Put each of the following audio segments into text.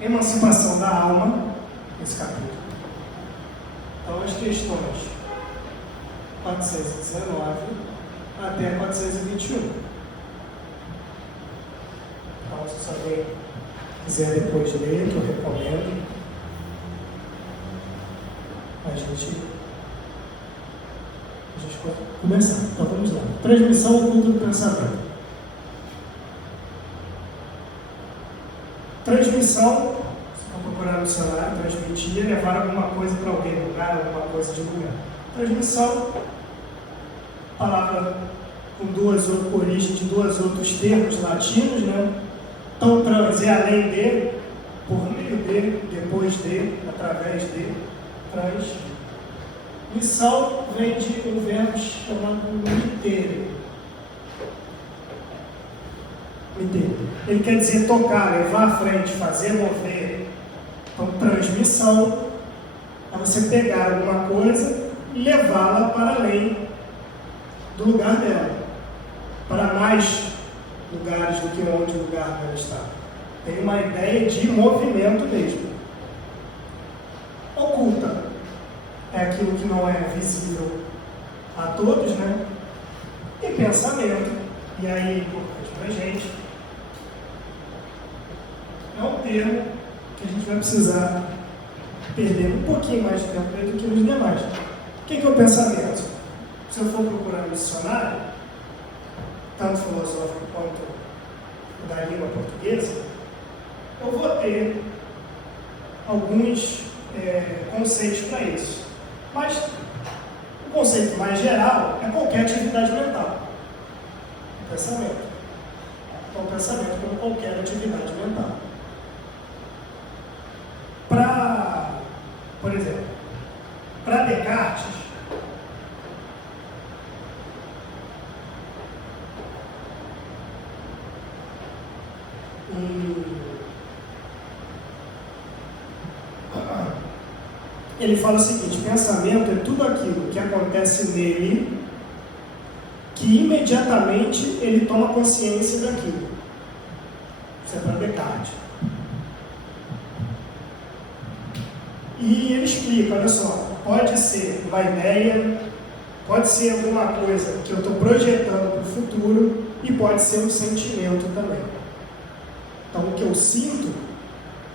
emancipação da alma, esse capítulo. Então, as questões 419 até 421. Então, se alguém quiser depois ler, que eu recomendo, a gente começar. Então, vamos lá. Transmissão oculta do pensamento. Transmissão, se for procurar no celular, transmitir é levar alguma coisa para alguém, lugar, alguma coisa de lugar. Transmissão, palavra com origem de dois outros termos latinos, né? Então, trans é além de, por meio de, depois de, através de, trans. Missão vem de um verbo chamado mitere. Ele quer dizer tocar, levar à frente, fazer mover. Então, transmissão é você pegar alguma coisa e levá-la para além do lugar dela, para mais lugares do que onde o lugar dela está. Tem uma ideia de movimento mesmo. Oculta é aquilo que não é visível a todos, né? E pensamento, e aí é importante para a gente, é um termo que a gente vai precisar perder um pouquinho mais de tempo do que os demais. O que é o pensamento? Se eu for procurar no dicionário, tanto filosófico quanto da língua portuguesa, eu vou ter alguns conceitos para isso. Mas o conceito mais geral é qualquer atividade mental. Pensamento. Então, pensamento como qualquer atividade mental. Por exemplo, para Descartes, ele fala o seguinte: pensamento é tudo aquilo que acontece nele que imediatamente ele toma consciência daquilo. Isso é para Descartes. E ele explica, olha só, pode ser uma ideia, pode ser alguma coisa que eu estou projetando para o futuro e pode ser um sentimento também. Então, o que eu sinto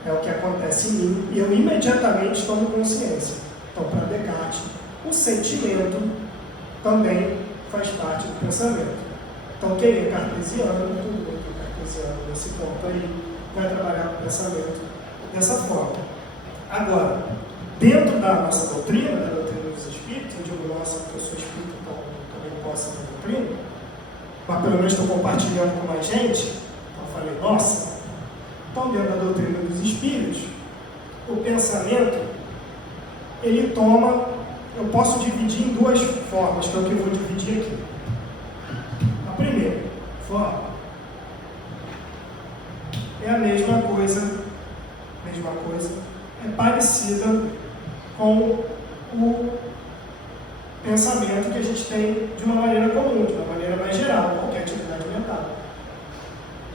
é o que acontece em mim e eu imediatamente tomo consciência. Então, para Descartes, o sentimento também faz parte do pensamento. Então, quem é cartesiano, tudo que é cartesiano nesse ponto aí, vai trabalhar com o pensamento dessa forma. Agora, dentro da nossa doutrina, da doutrina dos espíritos, eu digo nossa, porque eu sou espírita, então também posso ser da doutrina, mas pelo menos estou compartilhando com mais gente, então eu falei, nossa. Então, dentro da doutrina dos espíritos, o pensamento, ele toma, eu posso dividir em duas formas, que é o que eu vou dividir aqui. A primeira forma é a mesma coisa, é parecida com o pensamento que a gente tem de uma maneira comum, de uma maneira mais geral, qualquer atividade mental.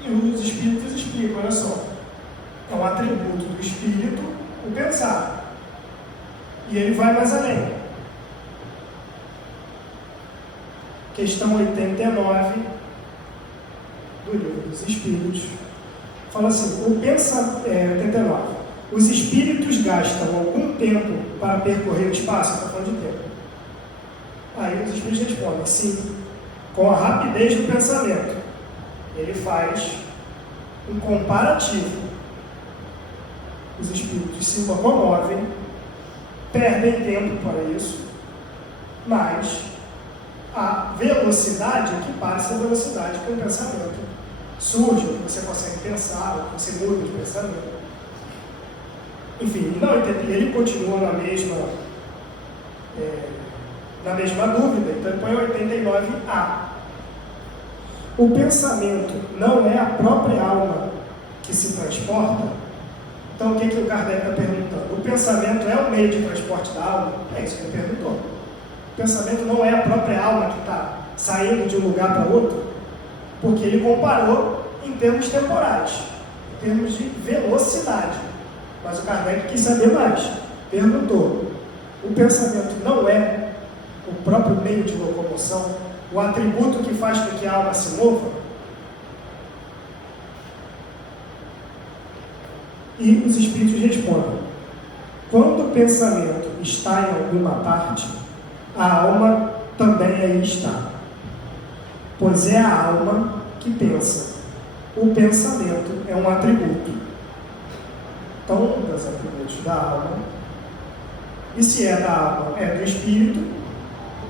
E os espíritos explicam, olha só, é um atributo do espírito o pensar. E ele vai mais além. Questão 89 do Livro dos Espíritos fala assim: 89. Os espíritos gastam algum tempo para percorrer o espaço? Está falando de tempo. Aí os espíritos respondem: sim, com a rapidez do pensamento. Ele faz um comparativo. Os espíritos se locomovem, perdem tempo para isso, mas a velocidade equipara-se à velocidade que o pensamento surge, que você consegue pensar, que você muda de pensamento. Enfim, ele continua na mesma dúvida, então ele põe 89A. O pensamento não é a própria alma que se transporta? Então, o que o Kardec está perguntando? O pensamento é o meio de transporte da alma? É isso que ele perguntou. O pensamento não é a própria alma que está saindo de um lugar para outro? Porque ele comparou em termos temporais, em termos de velocidade. Mas o Kardec quis saber mais. Perguntou: o pensamento não é o próprio meio de locomoção, o atributo que faz com que a alma se mova? E os espíritos respondem: quando o pensamento está em alguma parte, a alma também aí está. Pois é a alma que pensa. O pensamento é um atributo. Então, um dos atributos da alma, e se é da alma, é do espírito,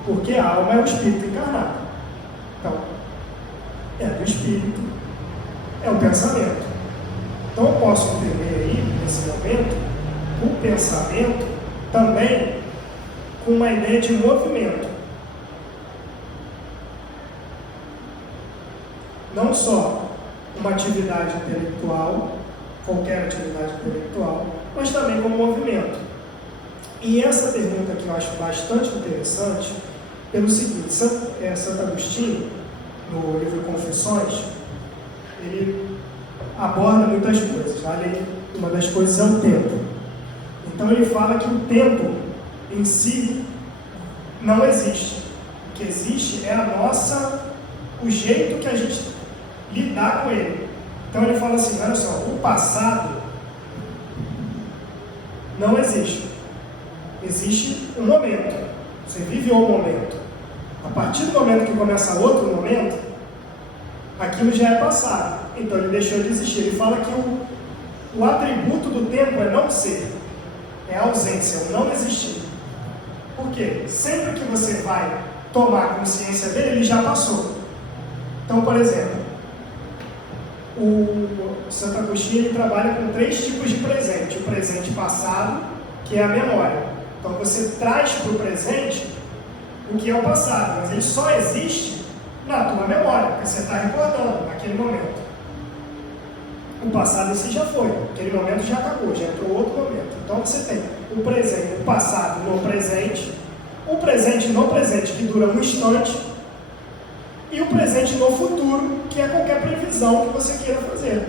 porque a alma é o espírito encarnado. Então, é do espírito, é o pensamento. Então, eu posso entender aí, nesse momento, o pensamento também com uma ideia de movimento. Não só uma atividade intelectual, qualquer atividade intelectual, mas também como movimento. E essa pergunta que eu acho bastante interessante, pelo seguinte: Santo Agostinho, no livro Confissões, ele aborda muitas coisas. Ali, uma das coisas é o tempo. Então ele fala que o tempo em si não existe. O que existe é o jeito que a gente lidar com ele. Então ele fala assim: olha só, o passado não existe. Existe um momento. Você vive um momento. A partir do momento que começa outro momento, aquilo já é passado. Então ele deixou de existir. Ele fala que o atributo do tempo é não ser, é a ausência, o não existir. Por quê? Sempre que você vai tomar consciência dele, ele já passou. Então, por exemplo, o Santo Agostinho ele trabalha com 3 tipos de presente. O presente passado, que é a memória. Então você traz para o presente o que é o passado, mas ele só existe na tua memória, porque você está recordando naquele momento. O passado esse já foi, aquele momento já acabou, já entrou outro momento. Então você tem o presente, o passado no presente, o presente no presente, que dura um instante, e o presente no futuro, que é qualquer previsão que você queira fazer.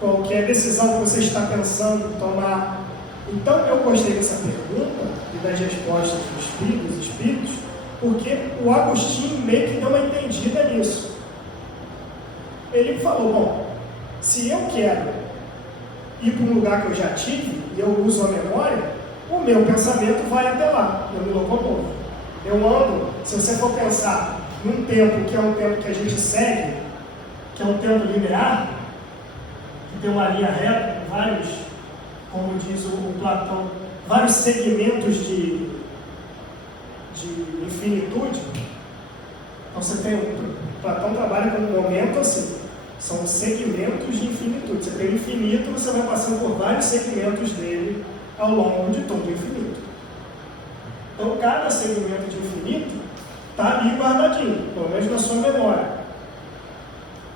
Qualquer decisão que você está pensando tomar. Então eu gostei dessa pergunta e das respostas dos espíritos, porque o Agostinho meio que deu uma entendida nisso. Ele falou: bom, se eu quero ir para um lugar que eu já tive e eu uso a memória, o meu pensamento vai até lá, eu me locomovo. Eu ando, se você for pensar num tempo que é um tempo que a gente segue, que é um tempo linear, que tem uma linha reta, com vários, como diz o Platão, vários segmentos de infinitude. Então você tem, Platão trabalha com um momento assim, são segmentos de infinitude. Você tem o infinito, você vai passando por vários segmentos dele ao longo de todo o infinito. Então cada segmento de infinito está ali guardadinho, pelo menos na sua memória.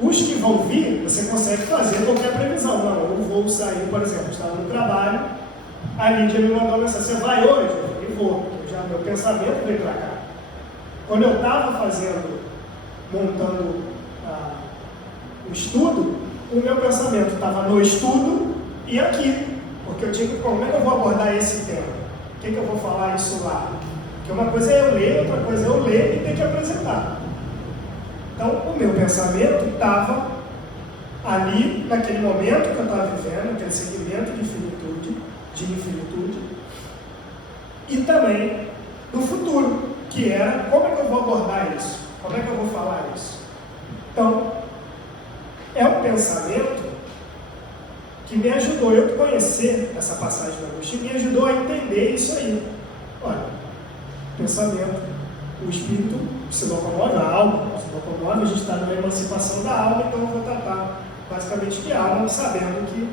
Os que vão vir, você consegue fazer qualquer previsão. Não, eu vou sair, por exemplo, estava no trabalho, a Lídia me mandou uma mensagem: você vai hoje? Eu vou, já meu pensamento veio para cá. Quando eu estava montando o estudo, o meu pensamento estava no estudo e aqui, porque eu tinha que, como é que eu vou abordar esse tema? O que eu vou falar isso lá? Porque uma coisa é eu ler, outra coisa é eu ler e ter que apresentar. Então, o meu pensamento estava ali, naquele momento que eu estava vivendo, aquele segmento de infinitude, e também no futuro, que era como é que eu vou abordar isso? Como é que eu vou falar isso? Então, é um pensamento que me ajudou, eu conhecer essa passagem do Agostinho, me ajudou a entender isso aí. Olha, pensamento, o espírito se locomove, a alma se locomove, a gente está numa emancipação da alma, então eu vou tratar basicamente de alma, sabendo que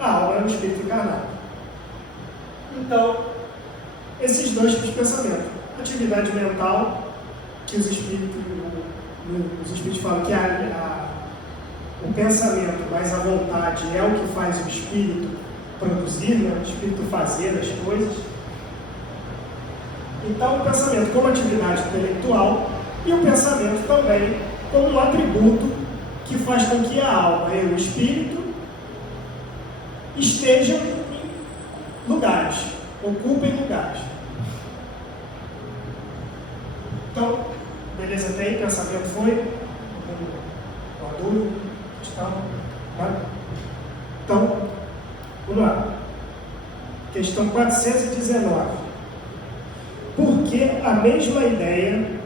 a alma é um espírito encarnado. Então, esses 2 tipos de pensamento: atividade mental, que os espíritos falam que o pensamento mais à vontade é o que faz o espírito produzir, né? O espírito fazer as coisas. Então, o pensamento como atividade intelectual e o pensamento também como um atributo que faz com que a alma e o espírito estejam em lugares, ocupem lugares. Então, beleza, até aí, pensamento foi? Uma dúvida? Questão? Nada? Então, vamos lá. Questão 419. Por que a mesma ideia,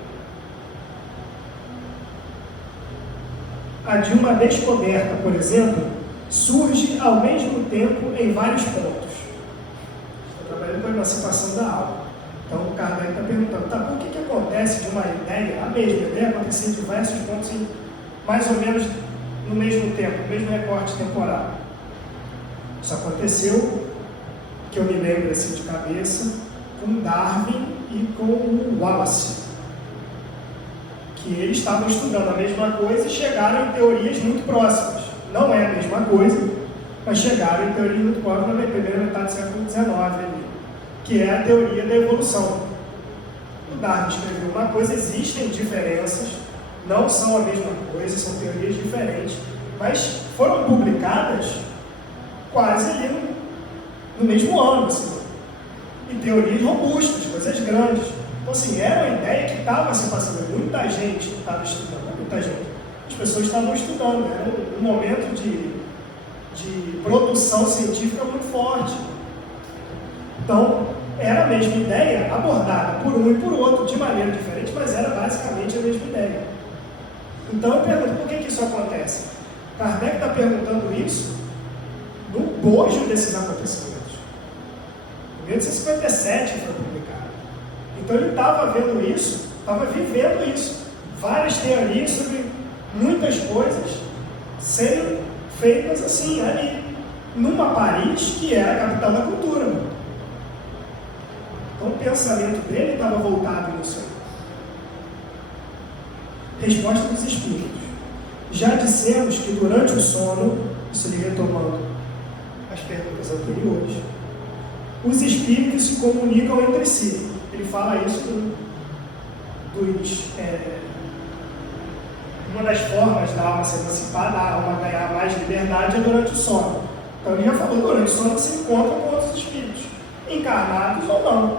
a de uma descoberta, por exemplo, surge ao mesmo tempo em vários pontos? Estou trabalhando com a emancipação da alma. Então, o Kardec está perguntando, tá, por que acontece de uma ideia, a mesma ideia, acontecer em diversos pontos, mais ou menos no mesmo tempo, no mesmo recorte temporal? Isso aconteceu, que eu me lembro assim de cabeça, com Darwin e com o Wallace, que eles estavam estudando a mesma coisa e chegaram em teorias muito próximas. Não é a mesma coisa, mas chegaram em teorias muito próximas na primeira metade do século XIX, que é a teoria da evolução. O Darwin escreveu uma coisa, existem diferenças, não são a mesma coisa, são teorias diferentes, mas foram publicadas quase ali no mesmo ano, assim, e teorias robustas, coisas grandes. Então, assim, era uma ideia que estava se passando, muita gente estava estudando, muita gente. As pessoas estavam estudando, era um momento de produção científica muito forte. Então, era a mesma ideia, abordada por um e por outro, de maneira diferente, mas era basicamente a mesma ideia. Então, eu pergunto, por que isso acontece? Kardec está perguntando isso no bojo desses acontecimentos. Em 1857 foi publicado. Então ele estava vendo isso, estava vivendo isso. Várias teorias sobre muitas coisas sendo feitas assim, ali, numa Paris que era a capital da cultura. Então o pensamento dele estava voltado nisso aí. Resposta dos espíritos. Já dissemos que durante o sono, isso ele retomando as perguntas anteriores, os espíritos se comunicam entre si. Ele fala isso uma das formas da alma se emancipar, da alma ganhar mais liberdade, é durante o sono. Então ele já falou, durante o sono se encontra com outros espíritos, encarnados ou não.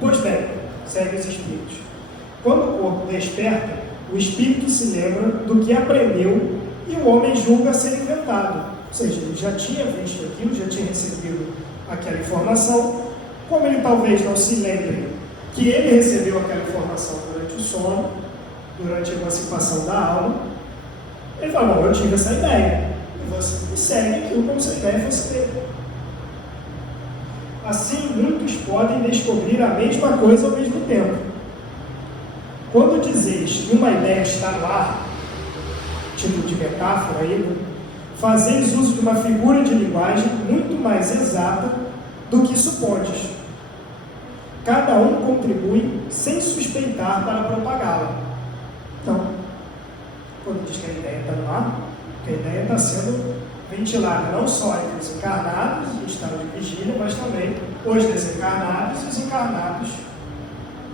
Pois bem, segue os espíritos. Quando o corpo desperta, o espírito se lembra do que aprendeu e o homem julga ser inventado. Ou seja, ele já tinha visto aquilo, já tinha recebido aquela informação. Como ele talvez não se lembre que ele recebeu aquela informação durante o sono, durante a emancipação da alma, ele fala, bom, eu tive essa ideia, e você segue aquilo como se a ideia fosse dele. Assim, muitos podem descobrir a mesma coisa ao mesmo tempo. Quando dizeis que uma ideia está no ar, tipo de metáfora aí, fazeis uso de uma figura de linguagem muito mais exata do que supondes. Cada um contribui sem suspeitar para propagá-la. Então, quando diz que a ideia está no ar, que a ideia está sendo ventilada não só entre os encarnados em estado de vigília, mas também os desencarnados e os encarnados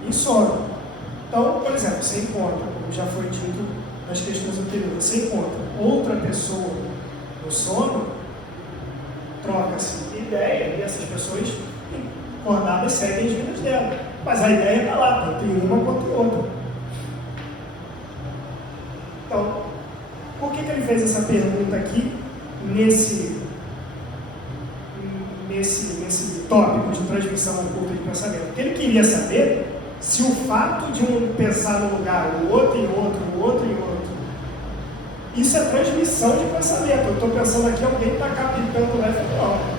em sono. Então, por exemplo, você encontra, como já foi dito nas questões anteriores, você encontra outra pessoa no sono, troca-se ideia e essas pessoas acordadas seguem as vidas dela. Mas a ideia está lá, tanto em uma quanto em outra. Então, por que ele fez essa pergunta aqui, nesse tópico de transmissão oculta de pensamento? Porque ele queria saber se o fato de um pensar num lugar, o outro em outro, o outro em outro, isso é transmissão de pensamento. Eu estou pensando aqui, alguém está captando lá e falando,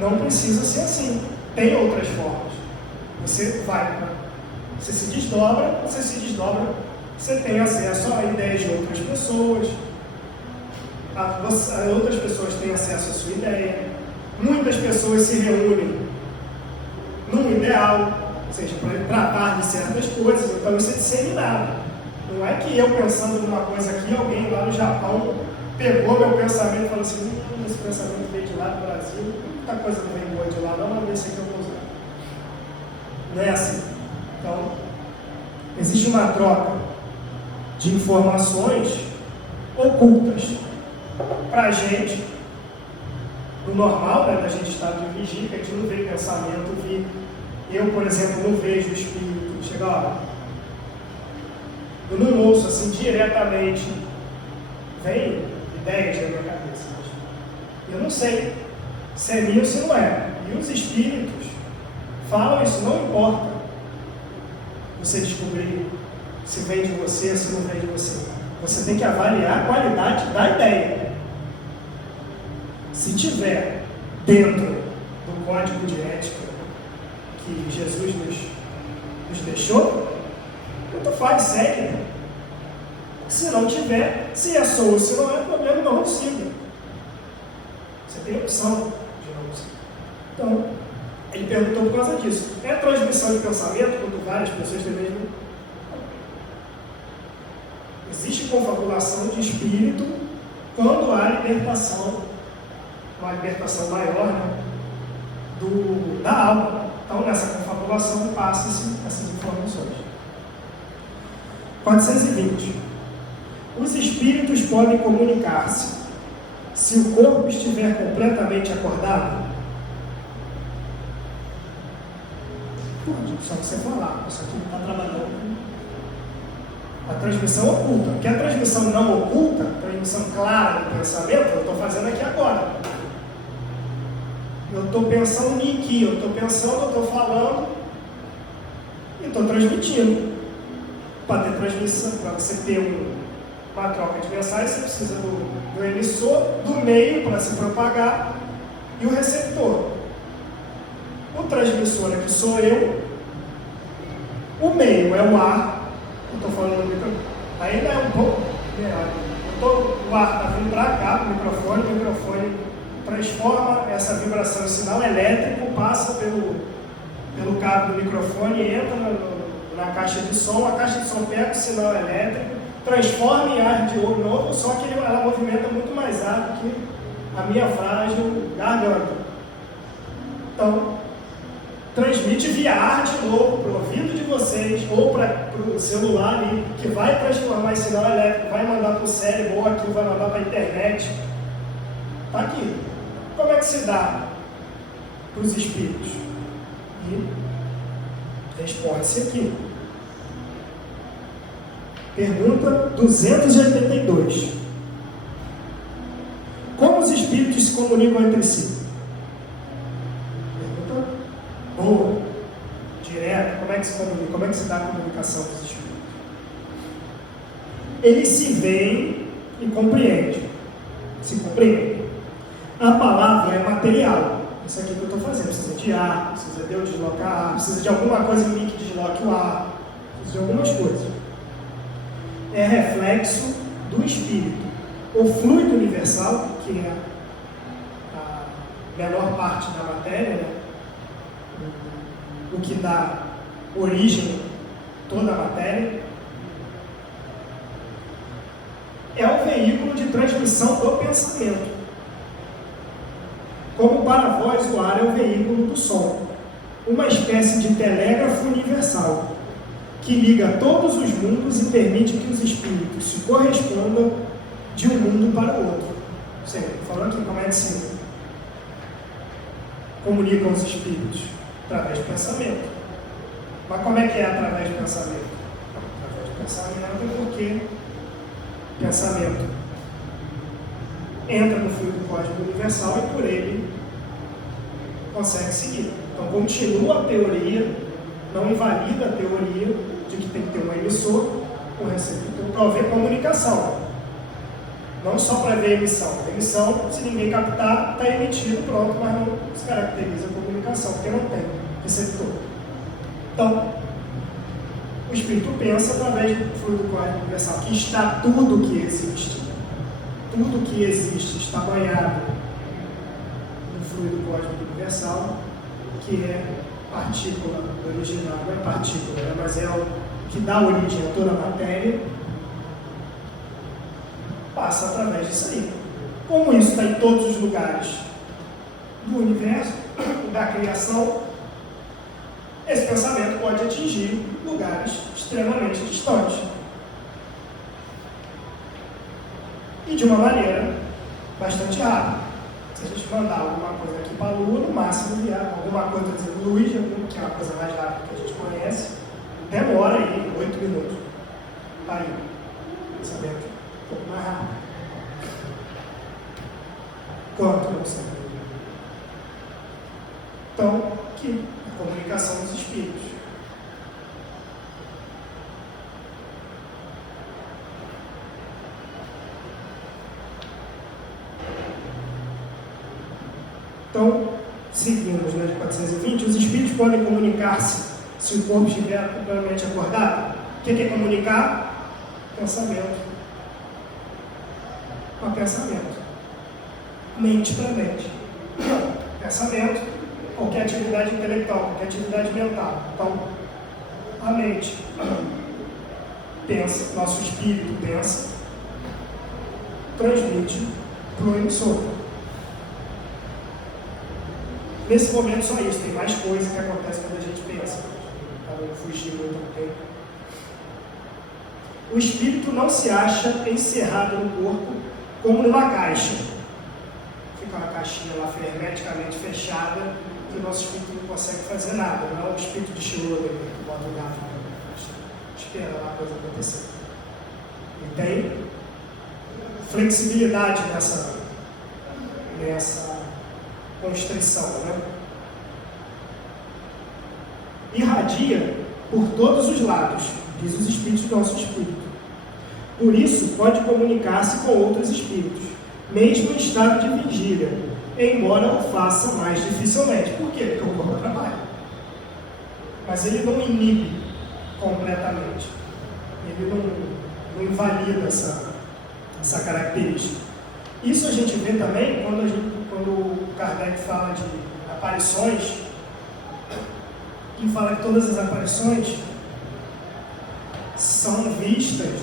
não precisa ser assim. Tem outras formas. Você se desdobra, você tem acesso a ideias de outras pessoas, outras pessoas têm acesso à sua ideia. Muitas pessoas se reúnem num ideal, ou seja, para tratar de certas coisas, então isso é disseminado. Não é que eu pensando numa coisa aqui, alguém lá no Japão pegou meu pensamento e falou assim, esse pensamento veio de lá do Brasil, muita coisa não vem boa de lá, não, mas esse aqui eu vou usar. Não é assim. Então, existe uma troca de informações ocultas. Para a gente, no normal, né, da gente estar de vigia, que a gente não vê pensamento, eu, por exemplo, não vejo o espírito, chega lá, eu não ouço assim diretamente, vem ideias na minha cabeça, eu não sei se é minha ou se não é, e os espíritos falam isso, não importa você descobrir se vem de você ou se não vem de você, você tem que avaliar a qualidade da ideia. Se tiver dentro do código de ética que Jesus nos deixou, tanto faz, segue. Se não tiver, se é sua ou se não é, problema não siga. Você tem opção de não seguir. Então, ele perguntou por causa disso. É transmissão de pensamento, quando várias pessoas têm mesmo. Existe confabulação de espírito quando há libertação, uma libertação maior, né, da alma. Então, nessa confabulação, passa-se essas informações. 420. Os espíritos podem comunicar-se se o corpo estiver completamente acordado? Pode, só você falar. Isso aqui não está trabalhando. A transmissão oculta. Porque a transmissão não oculta, a transmissão clara do pensamento, eu estou fazendo aqui agora. Eu estou pensando em aqui, eu estou pensando, eu estou falando e estou transmitindo. Para ter transmissão, para você ter uma troca de mensagens, você precisa do emissor, do meio para se propagar e o receptor. O transmissor aqui sou eu, o meio é o ar, eu estou falando no microfone, ainda é um pouco melhor. O ar está vindo para cá, para o microfone transforma essa vibração em sinal elétrico, passa pelo cabo do microfone, entra na caixa de som, a caixa de som pega o sinal elétrico, transforma em ar de ouro novo, só que ela movimenta muito mais rápido que a minha frágil garganta. Então, transmite via ar de novo para o ouvido de vocês, ou para o celular ali, que vai transformar em sinal elétrico, vai mandar para o cérebro, ou aquilo vai mandar para a internet. Está aqui. Como é que se dá para os espíritos? E responde-se aqui. Pergunta 282. Como os espíritos se comunicam entre si? Pergunta boa, direta. Como é que se comunica? Como é que se dá a comunicação dos espíritos? Eles se veem e compreendem. Se compreendem. A palavra é material. Isso aqui que eu estou fazendo. Precisa de ar, precisa de eu deslocar ar, precisa de alguma coisa em mim que desloque o ar, precisa de algumas coisas. É reflexo do espírito. O fluido universal, que é a menor parte da matéria, né? O que dá origem a toda a matéria, é o veículo de transmissão do pensamento. Como para vós o ar é o veículo do som, uma espécie de telégrafo universal, que liga todos os mundos e permite que os espíritos se correspondam de um mundo para o outro. Sim, falando aqui como é que se comunicam os espíritos? Através do pensamento. Mas como é que é através do pensamento? Através do pensamento, porque pensamento entra no fluido cósmico universal e por ele consegue seguir. Então continua a teoria, não invalida a teoria de que tem que ter um emissor, um receptor, para haver comunicação. Não só para ver emissão. A emissão, se ninguém captar, está emitido, pronto, mas não se caracteriza a comunicação, porque não tem receptor. Então, o espírito pensa através do fluido cósmico universal, que está tudo que existe. Tudo que existe está banhado no fluido cósmico universal, que é partícula original, não é partícula, né? Mas é o que dá origem a toda a matéria, passa através disso aí. Como isso está em todos os lugares do universo, da criação, esse pensamento pode atingir lugares extremamente distantes. E de uma maneira bastante rápido. Se a gente mandar alguma coisa aqui para a Lua, no máximo enviar alguma coisa, por exemplo, Luiz, que é uma coisa mais rápida que a gente conhece, demora aí 8 minutos. Aí, sabendo um pouco mais rápido. Quanto não sei. Então, que a comunicação dos espíritos. Então, seguimos, né, de 420, os espíritos podem comunicar-se se o corpo estiver totalmente acordado. O que é comunicar? Pensamento. Para pensamento. Mente para mente. Pensamento, qualquer atividade intelectual, qualquer atividade mental. Então, a mente pensa, nosso espírito pensa, transmite para o emissor. Nesse momento só isso, tem mais coisa que acontece quando a gente pensa, para não fugir muito do tempo. O espírito não se acha encerrado no corpo como numa caixa. Fica uma caixinha lá hermeticamente fechada e o nosso espírito não consegue fazer nada. Não é o espírito de Schrödinger que bota o gato na caixa. Espera lá a coisa acontecer. E tem flexibilidade nessa constrição, né? Irradia por todos os lados, diz os espíritos do nosso espírito. Por isso, pode comunicar-se com outros espíritos, mesmo em estado de vigília, embora o faça mais dificilmente. Por quê? Porque o corpo trabalha. Mas ele não inibe completamente. Ele não invalida essa característica. Isso a gente vê também quando o Kardec fala de aparições, que fala que todas as aparições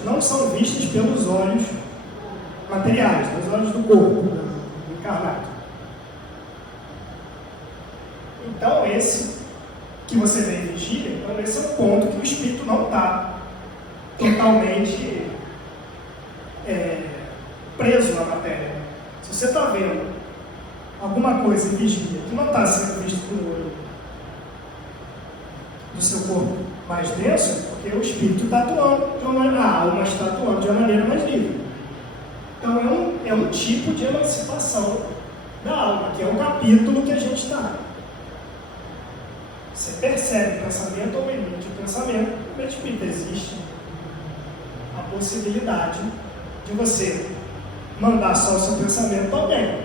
não são vistas pelos olhos materiais, pelos olhos do corpo, do encarnado. Então esse que você vê em vigília, então esse é um ponto que o espírito não está totalmente preso na matéria. Se você está vendo alguma coisa em vigília que não está sendo visto pelo olho do seu corpo mais denso, é porque o espírito está atuando, a alma está atuando de uma maneira mais livre. Então é um tipo de emancipação da alma, que é o capítulo que a gente está. Você percebe o pensamento ou emite o pensamento, no espírito existe a possibilidade de você mandar só o seu pensamento para alguém.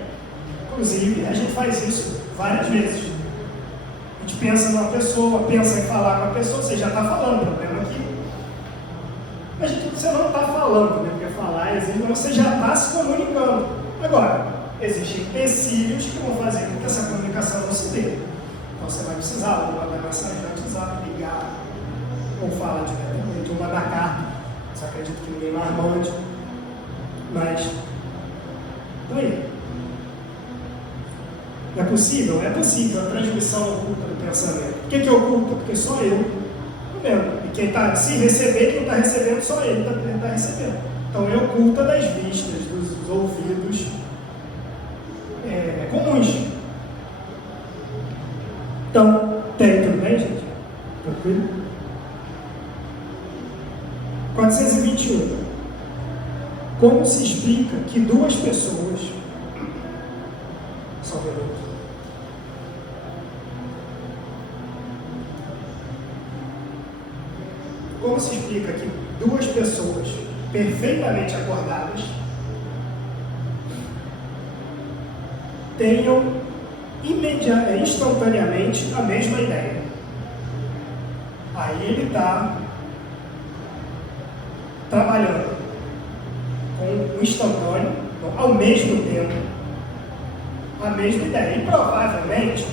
Inclusive, a gente faz isso várias vezes. A gente pensa numa pessoa, pensa em falar com a pessoa, você já está falando, o problema aqui. Mas você não está falando, né? Porque falar exige, mas você já está se comunicando. Agora, existem empecilhos que vão fazer com que essa comunicação não se dê. Então você vai precisar, ou mandar mensagem, vai precisar ligar, ou falar diretamente, ou mandar carta. Você acredita que ninguém mais mande. Mas, então aí. É possível? É possível a transmissão oculta do pensamento. Por que oculta? Porque só eu estou vendo. E quem está se receber, quem está recebendo, só ele está recebendo. Então é oculta das vistas, dos ouvidos comuns. Então, tem, tudo bem, gente? Tranquilo? 421. Como se explica que duas pessoas... Só um minuto. Como se explica que duas pessoas perfeitamente acordadas tenham instantaneamente a mesma ideia? Aí ele está trabalhando com o instantâneo, ao mesmo tempo, a mesma ideia. E provavelmente,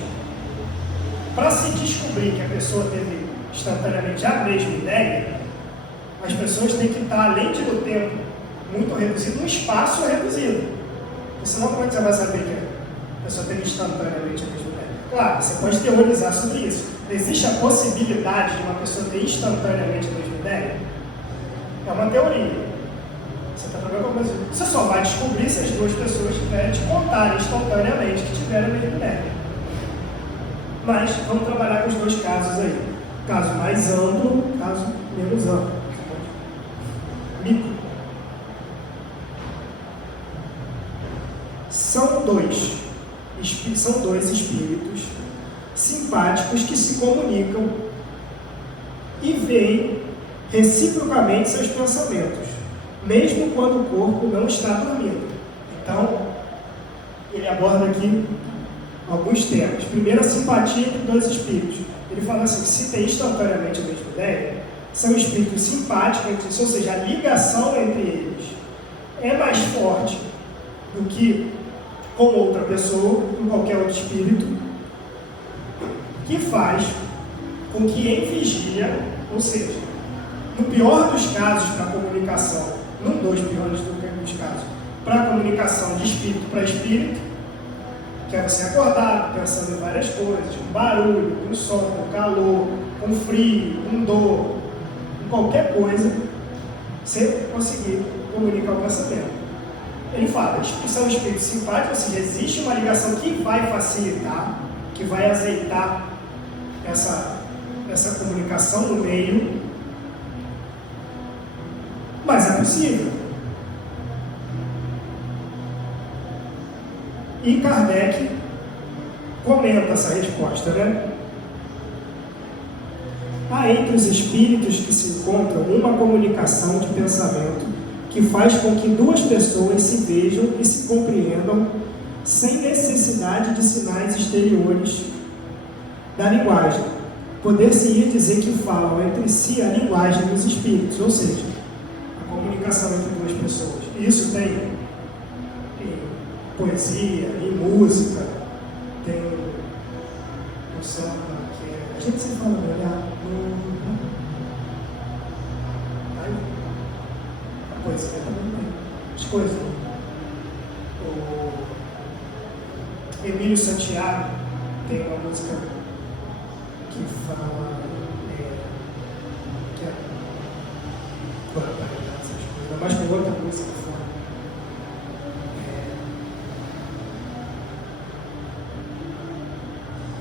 para se descobrir que a pessoa teve instantaneamente a mesma ideia, as pessoas têm que estar, além de no tempo muito reduzido, no espaço reduzido. Porque senão, como é que você vai saber que a pessoa teve instantaneamente a mesma ideia? Claro, você pode teorizar sobre isso. Existe a possibilidade de uma pessoa ter instantaneamente a mesma ideia? É uma teoria. Você está trabalhando com uma coisa. Você só vai descobrir se as duas pessoas né, te contar instantaneamente que tiveram a mesma ideia. Mas vamos trabalhar com os dois casos aí. Caso mais amplo, caso menos amplo. Micro. São dois espíritos simpáticos que se comunicam e veem reciprocamente seus pensamentos, mesmo quando o corpo não está dormindo. Então, ele aborda aqui alguns temas. Primeiro, a simpatia entre dois espíritos. Ele fala assim, que se tem instantaneamente a mesma ideia, são espíritos simpáticos entre si, ou seja, a ligação entre eles é mais forte do que com outra pessoa, com qualquer outro espírito, que faz com que em vigília, ou seja, no pior dos casos para a comunicação, não dois piores dos casos, para a comunicação de espírito para espírito, que é você acordado, pensando em várias coisas, com barulho, com som, com calor, com frio, com dor, com qualquer coisa, você conseguir comunicar o pensamento. Ele fala, são espíritos simpáticos, ou seja, existe uma ligação que vai facilitar, que vai azeitar essa comunicação no meio, mas é possível. E Kardec comenta essa resposta, né? Há entre os espíritos que se encontram uma comunicação de pensamento que faz com que duas pessoas se vejam e se compreendam sem necessidade de sinais exteriores da linguagem. Poder-se-ia dizer que falam entre si a linguagem dos espíritos, ou seja, a comunicação entre duas pessoas. Isso tem em poesia, em música, tem no samba, que é... A gente se fala, olhar a poesia também tem as coisas. O Emílio Santiago tem uma música que fala que é essas coisas, mas com outra música fala.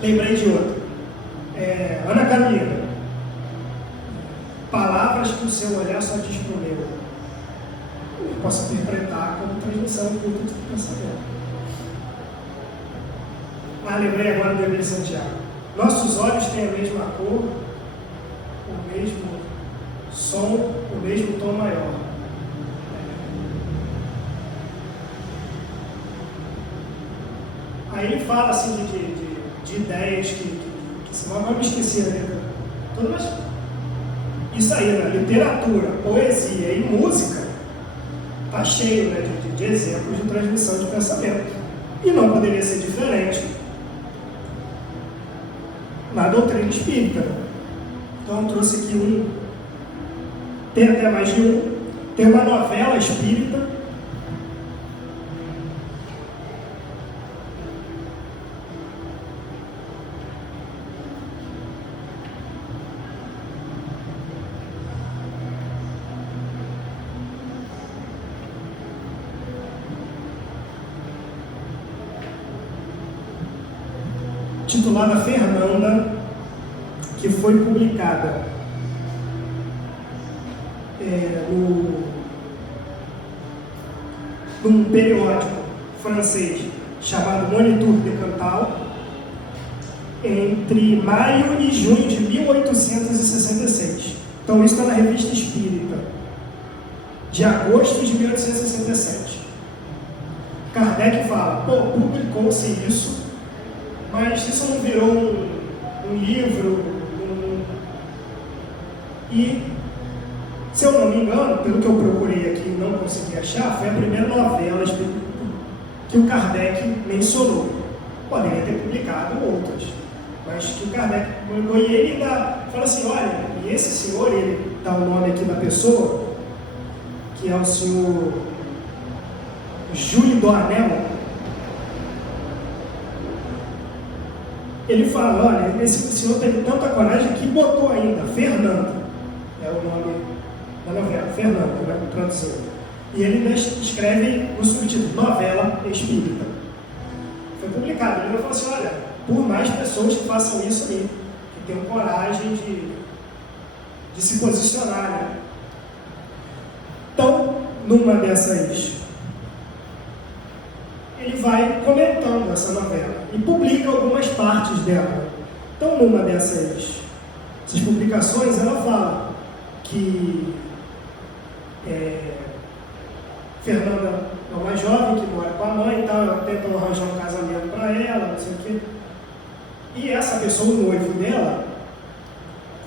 Lembrei de outra. Ana Carolina. Palavras que o seu olhar só diz pro meu. Eu posso interpretar como transmissão do culto de pensamento. Lembrei agora do Emílio Santiago. Nossos olhos têm a mesma cor, o mesmo som, o mesmo tom maior. Aí ele fala assim de ideias que senão eu vou me esquecer, né? Mas isso aí, né? Literatura, poesia e música está cheio, né, de exemplos de transmissão de pensamento. E não poderia ser diferente na doutrina espírita. Então eu trouxe aqui tem até mais de um, tem uma novela espírita, titulada Fernanda, que foi publicada num periódico francês chamado Moniteur de Cantal, entre maio e junho de 1866. Então isso está na Revista Espírita, de agosto de 1867. Kardec fala, publicou-se isso, mas isso não virou um livro, e, se eu não me engano, pelo que eu procurei aqui e não consegui achar, foi a primeira novela que o Kardec mencionou. Poderia ter publicado outras, mas que o Kardec publicou, e ele ainda fala assim, olha, e esse senhor, ele dá o nome aqui da pessoa, que é o senhor Júlio do Anel. Ele fala, olha, esse senhor teve tanta coragem que botou ainda, Fernanda, é o nome da novela, Fernanda, né, traduzindo. E ele escreve no subtítulo, Novela Espírita. Foi publicado. Ele falou assim, olha, por mais pessoas que façam isso aí, que tenham coragem de se posicionar, né? Então, numa dessas, ele vai comentando essa novela e publica algumas partes dela. Então, numa dessas publicações, ela fala que Fernanda é uma jovem que mora com a mãe e tal, ela tenta arranjar um casamento para ela, não sei o quê. E essa pessoa, o noivo dela,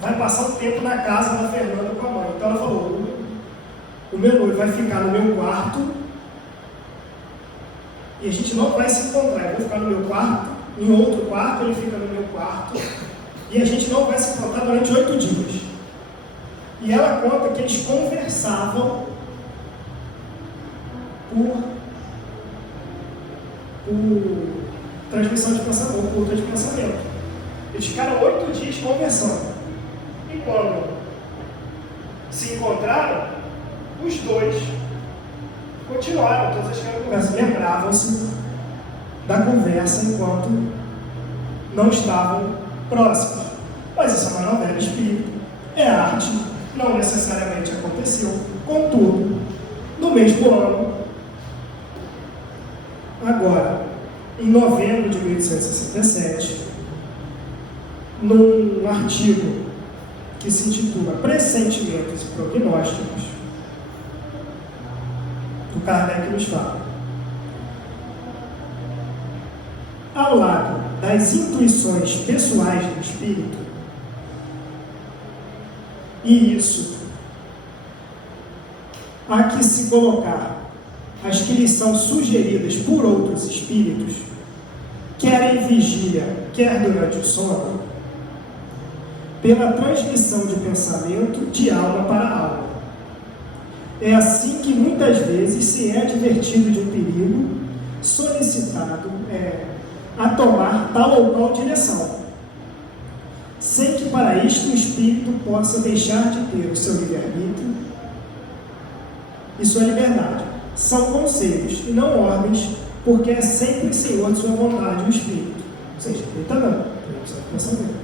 vai passar um tempo na casa da Fernanda com a mãe. Então ela falou, o meu noivo vai ficar no meu quarto e a gente não vai se encontrar. Eu vou ficar no meu quarto, em outro quarto, ele fica no meu quarto e a gente não vai se encontrar durante 8 dias. E ela conta que eles conversavam por transmissão de pensamento, por culto de pensamento. Eles ficaram 8 dias conversando. E quando se encontraram, os dois continuaram todas aquelas conversas. Lembravam-se da conversa enquanto não estavam próximos. Mas isso é uma novela espírita, é arte, não necessariamente aconteceu. Contudo, no mesmo ano, agora, em novembro de 1867, num artigo que se intitula Pressentimentos e Prognósticos, o Kardec nos fala: ao lado das intuições pessoais do espírito, e isso há que se colocar as que lhes são sugeridas por outros espíritos, quer em vigília, quer durante o sono, pela transmissão de pensamento de alma para alma. É assim que muitas vezes se é advertido de um perigo, solicitado a tomar tal ou qual direção, sem que para isto o espírito possa deixar de ter o seu livre-arbítrio e sua liberdade. São conselhos e não ordens, porque é sempre senhor de sua vontade o espírito. Ou seja, ele está dando, ele precisa de pensamento.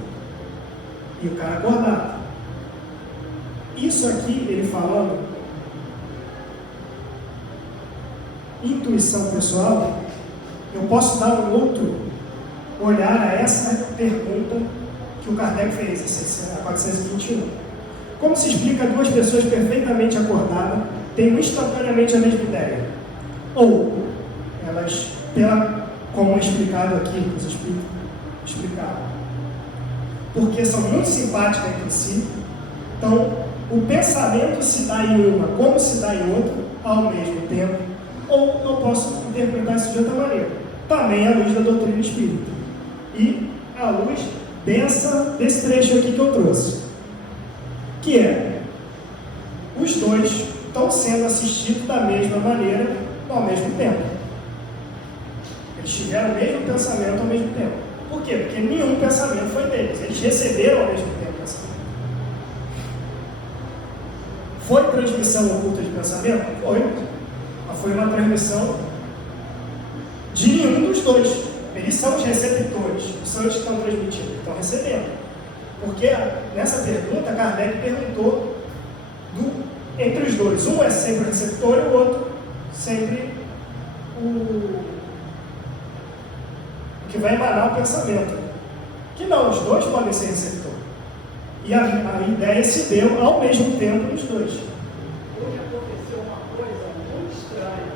E o cara acordado. Isso aqui, ele falando, intuição pessoal, eu posso dar um outro olhar a essa pergunta que o Kardec fez, a 421. Como se explica duas pessoas perfeitamente acordadas têm instantaneamente a mesma ideia? Ou elas, como é explicado aqui, os espíritos explicaram, porque são muito simpáticas entre si, então o pensamento se dá em uma como se dá em outra ao mesmo tempo, ou eu posso interpretar isso de outra maneira, também à luz da doutrina espírita e à luz desse trecho aqui que eu trouxe, que é: os dois estão sendo assistidos da mesma maneira ao mesmo tempo. Eles tiveram o mesmo pensamento ao mesmo tempo. Por quê? Porque nenhum pensamento foi deles. Eles receberam ao mesmo tempo o pensamento. Foi transmissão oculta de pensamento? Foi. Mas foi uma transmissão de nenhum dos dois. Eles são os receptores, são os que estão transmitindo, que estão recebendo. Porque nessa pergunta, Kardec perguntou entre os dois. Um é sempre o receptor e o outro sempre o que vai emanar o pensamento. Que não, os dois podem ser receptor. E a ideia se deu ao mesmo tempo nos dois. Hoje aconteceu uma coisa muito estranha,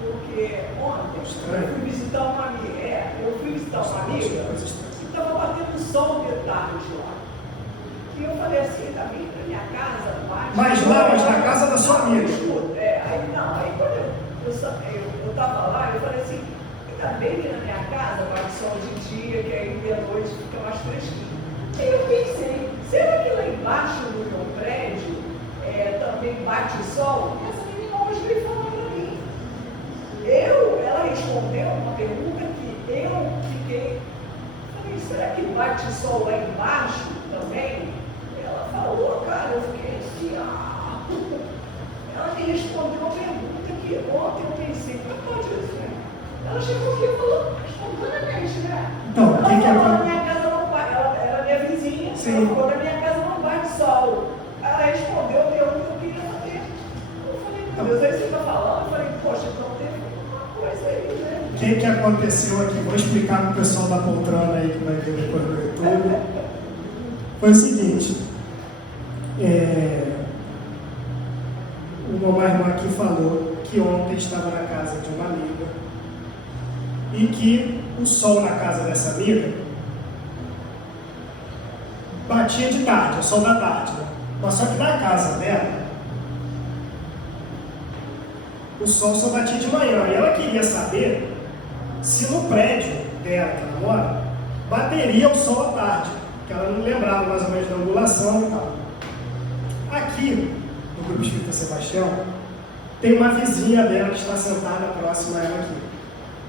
porque ontem eu fui visitar uma amiga, que estava batendo sol de tarde lá. E eu falei assim, tá vindo pra minha casa, mas na casa da sua amiga. Aí quando eu estava lá, eu falei assim, ainda bem que na minha casa bate sol de dia, que aí de noite fica mais fresquinho. Aí eu pensei, será que lá embaixo no meu prédio também bate sol? E essa menina hoje veio falar para mim. Ela respondeu uma pergunta que eu fiquei, falei, será que bate sol lá embaixo também? Ela falou, cara, eu fiquei assim, ela me respondeu uma pergunta que ontem eu pensei, como pode isso, né? Ela chegou aqui e falou espontaneamente, né? Então, o que que falou, na acontece? minha casa não bate, ela era minha vizinha, Sim. ela falou, na minha casa não bate sol. Ela respondeu a pergunta que eu queria saber. Eu falei, meu Deus, aí você está falando? Eu falei, poxa, então teve uma coisa aí, né? O que aconteceu aqui? Vou explicar para o pessoal da poltrona aí que vai ver depois no YouTube. Foi o seguinte, uma irmã aqui falou que ontem estava na casa de uma amiga e que o sol na casa dessa amiga batia de tarde, o sol da tarde, né? Mas só que na casa dela o sol só batia de manhã e ela queria saber se no prédio dela, que ela mora, bateria o sol à tarde, que ela não lembrava mais ou menos da angulação e tal. Aqui, no Grupo Espírita Sebastião, tem uma vizinha dela que está sentada próxima a ela aqui,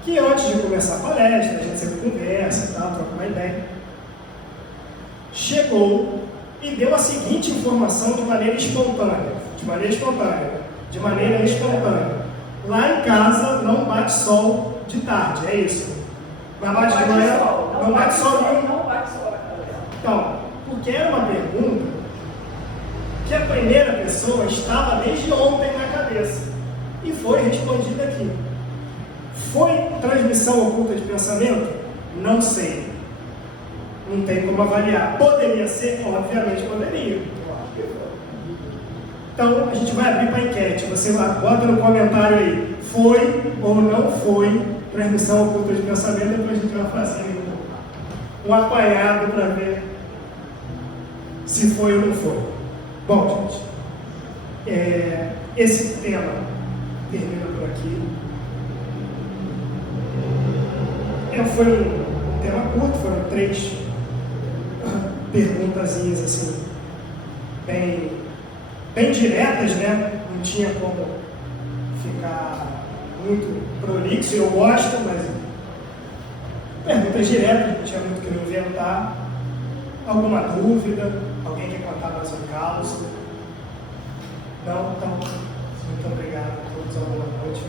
que antes de começar a palestra, a gente sempre conversa e tal, troca uma ideia, chegou e deu a seguinte informação de maneira espontânea. Lá em casa não bate sol de tarde, é isso? Mas bate de manhã? Não bate sol nenhum. Não bate sol na casa dela. Então, porque era uma pergunta que a primeira pessoa estava desde ontem na cabeça e foi respondida aqui. Foi transmissão oculta de pensamento? Não sei. Não tem como avaliar. Poderia ser? Obviamente poderia. Então, a gente vai abrir para enquete. Você bota no comentário aí, foi ou não foi transmissão oculta de pensamento, depois a gente vai fazer um apanhado para ver se foi ou não foi. Bom, gente, esse tema termina por aqui. Foi um tema curto, foram 3 perguntazinhas assim, bem diretas, né? Não tinha como ficar muito prolixo, eu gosto, mas perguntas diretas, não tinha muito o que inventar. Alguma dúvida? Alguém quer contar mais um caos? Não? Então, muito obrigado a todos, uma boa noite.